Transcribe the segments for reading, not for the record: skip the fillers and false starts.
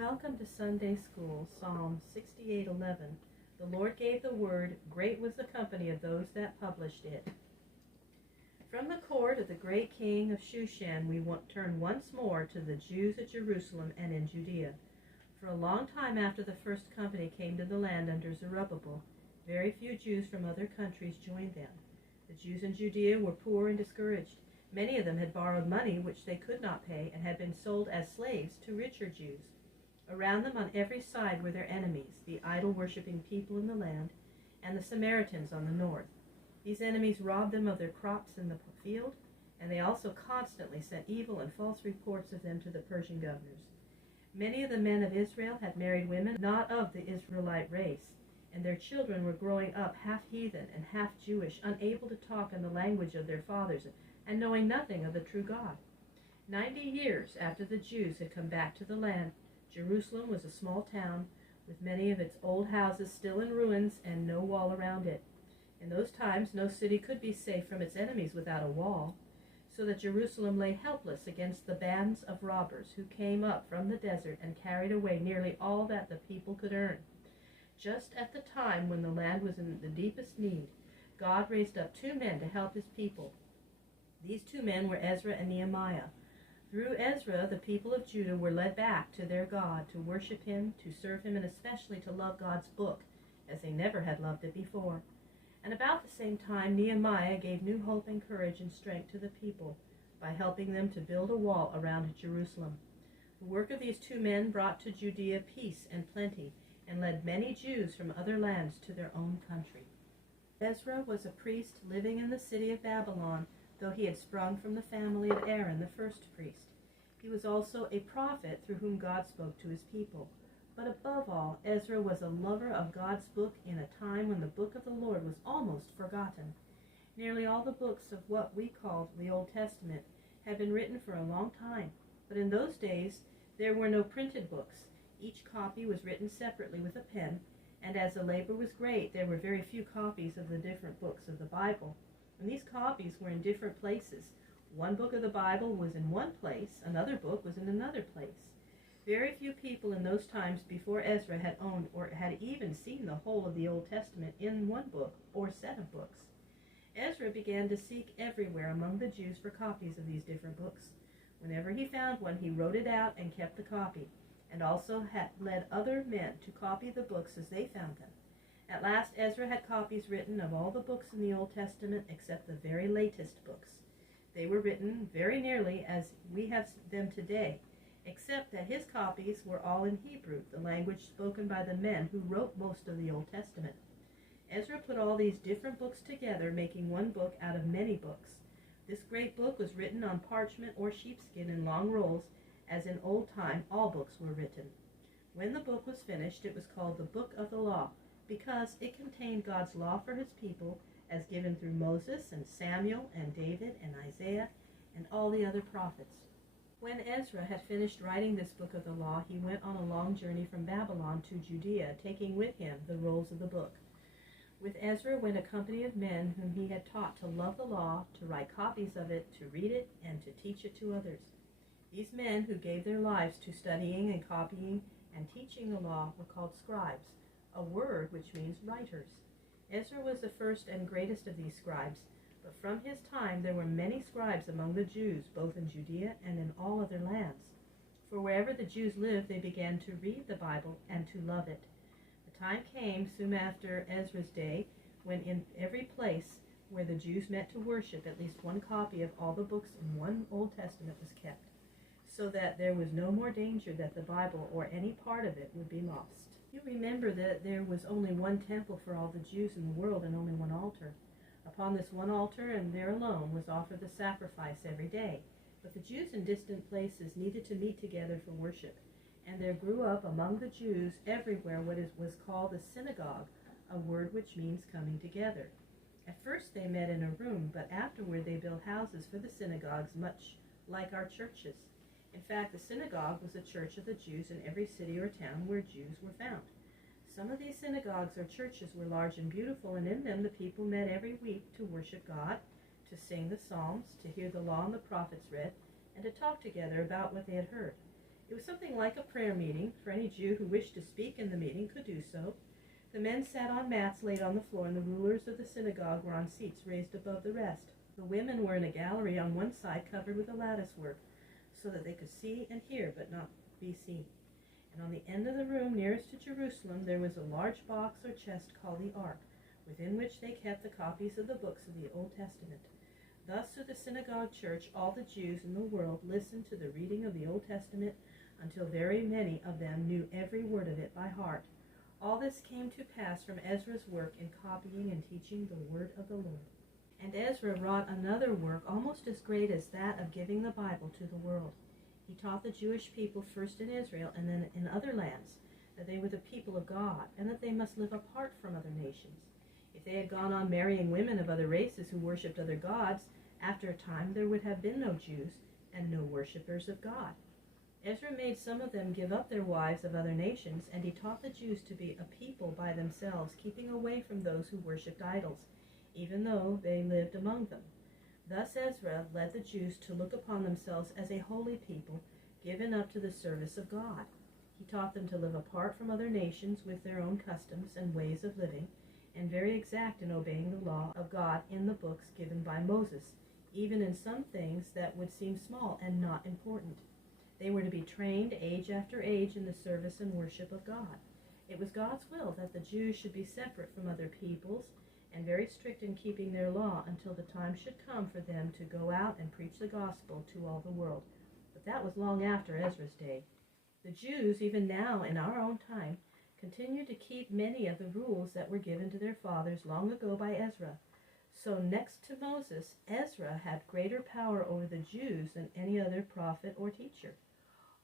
Welcome to Sunday School, Psalm 68:11. The Lord gave the word, great was the company of those that published it. From the court of the great king of Shushan we turn once more to the Jews at Jerusalem and in Judea. For a long time after the first company came to the land under Zerubbabel, very few Jews from other countries joined them. The Jews in Judea were poor and discouraged. Many of them had borrowed money which they could not pay and had been sold as slaves to richer Jews. Around them on every side were their enemies, the idol-worshipping people in the land, and the Samaritans on the north. These enemies robbed them of their crops in the field, and they also constantly sent evil and false reports of them to the Persian governors. Many of the men of Israel had married women not of the Israelite race, and their children were growing up half heathen and half Jewish, unable to talk in the language of their fathers, and knowing nothing of the true God. 90 years after the Jews had come back to the land, Jerusalem was a small town, with many of its old houses still in ruins and no wall around it. In those times, no city could be safe from its enemies without a wall, so that Jerusalem lay helpless against the bands of robbers who came up from the desert and carried away nearly all that the people could earn. Just at the time when the land was in the deepest need, God raised up two men to help his people. These two men were Ezra and Nehemiah. Through Ezra, the people of Judah were led back to their God to worship him, to serve him, and especially to love God's book, as they never had loved it before. And about the same time, Nehemiah gave new hope and courage and strength to the people by helping them to build a wall around Jerusalem. The work of these two men brought to Judea peace and plenty, and led many Jews from other lands to their own country. Ezra was a priest living in the city of Babylon, though he had sprung from the family of Aaron, the first priest. He was also a prophet through whom God spoke to his people. But above all, Ezra was a lover of God's book in a time when the book of the Lord was almost forgotten. Nearly all the books of what we call the Old Testament had been written for a long time, but in those days there were no printed books. Each copy was written separately with a pen, and as the labor was great, there were very few copies of the different books of the Bible. And these copies were in different places. One book of the Bible was in one place, another book was in another place. Very few people in those times before Ezra had owned or had even seen the whole of the Old Testament in one book or set of books. Ezra began to seek everywhere among the Jews for copies of these different books. Whenever he found one, he wrote it out and kept the copy, and also had led other men to copy the books as they found them. At last, Ezra had copies written of all the books in the Old Testament except the very latest books. They were written very nearly as we have them today, except that his copies were all in Hebrew, the language spoken by the men who wrote most of the Old Testament. Ezra put all these different books together, making one book out of many books. This great book was written on parchment or sheepskin in long rolls, as in old time all books were written. When the book was finished, it was called the Book of the Law, because it contained God's law for his people as given through Moses and Samuel and David and Isaiah and all the other prophets. When Ezra had finished writing this book of the law, he went on a long journey from Babylon to Judea, taking with him the rolls of the book. With Ezra went a company of men whom he had taught to love the law, to write copies of it, to read it, and to teach it to others. These men who gave their lives to studying and copying and teaching the law were called scribes, a word which means writers. Ezra was the first and greatest of these scribes, but from his time there were many scribes among the Jews, both in Judea and in all other lands. For wherever the Jews lived, they began to read the Bible and to love it. The time came soon after Ezra's day when in every place where the Jews met to worship, at least one copy of all the books in one Old Testament was kept, so that there was no more danger that the Bible or any part of it would be lost. You remember that there was only one temple for all the Jews in the world and only one altar. Upon this one altar and there alone was offered the sacrifice every day. But the Jews in distant places needed to meet together for worship, and there grew up among the Jews everywhere what was called a synagogue, a word which means coming together. At first they met in a room, but afterward they built houses for the synagogues, much like our churches. In fact, the synagogue was a church of the Jews in every city or town where Jews were found. Some of these synagogues or churches were large and beautiful, and in them the people met every week to worship God, to sing the Psalms, to hear the law and the prophets read, and to talk together about what they had heard. It was something like a prayer meeting, for any Jew who wished to speak in the meeting could do so. The men sat on mats laid on the floor, and the rulers of the synagogue were on seats raised above the rest. The women were in a gallery on one side covered with a lattice work, so that they could see and hear but not be seen. And on the end of the room nearest to Jerusalem there was a large box or chest called the Ark, within which they kept the copies of the books of the Old Testament. Thus through the synagogue church all the Jews in the world listened to the reading of the Old Testament until very many of them knew every word of it by heart. All this came to pass from Ezra's work in copying and teaching the word of the Lord. And Ezra wrought another work almost as great as that of giving the Bible to the world. He taught the Jewish people first in Israel and then in other lands that they were the people of God and that they must live apart from other nations. If they had gone on marrying women of other races who worshipped other gods, after a time there would have been no Jews and no worshippers of God. Ezra made some of them give up their wives of other nations, and he taught the Jews to be a people by themselves, keeping away from those who worshipped idols, even though they lived among them. Thus Ezra led the Jews to look upon themselves as a holy people, given up to the service of God. He taught them to live apart from other nations with their own customs and ways of living, and very exact in obeying the law of God in the books given by Moses, even in some things that would seem small and not important. They were to be trained age after age in the service and worship of God. It was God's will that the Jews should be separate from other peoples and very strict in keeping their law until the time should come for them to go out and preach the gospel to all the world. But that was long after Ezra's day. The Jews, even now in our own time, continue to keep many of the rules that were given to their fathers long ago by Ezra. So next to Moses, Ezra had greater power over the Jews than any other prophet or teacher.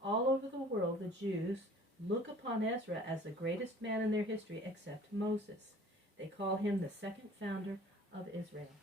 All over the world, the Jews look upon Ezra as the greatest man in their history except Moses. They call him the second founder of Israel.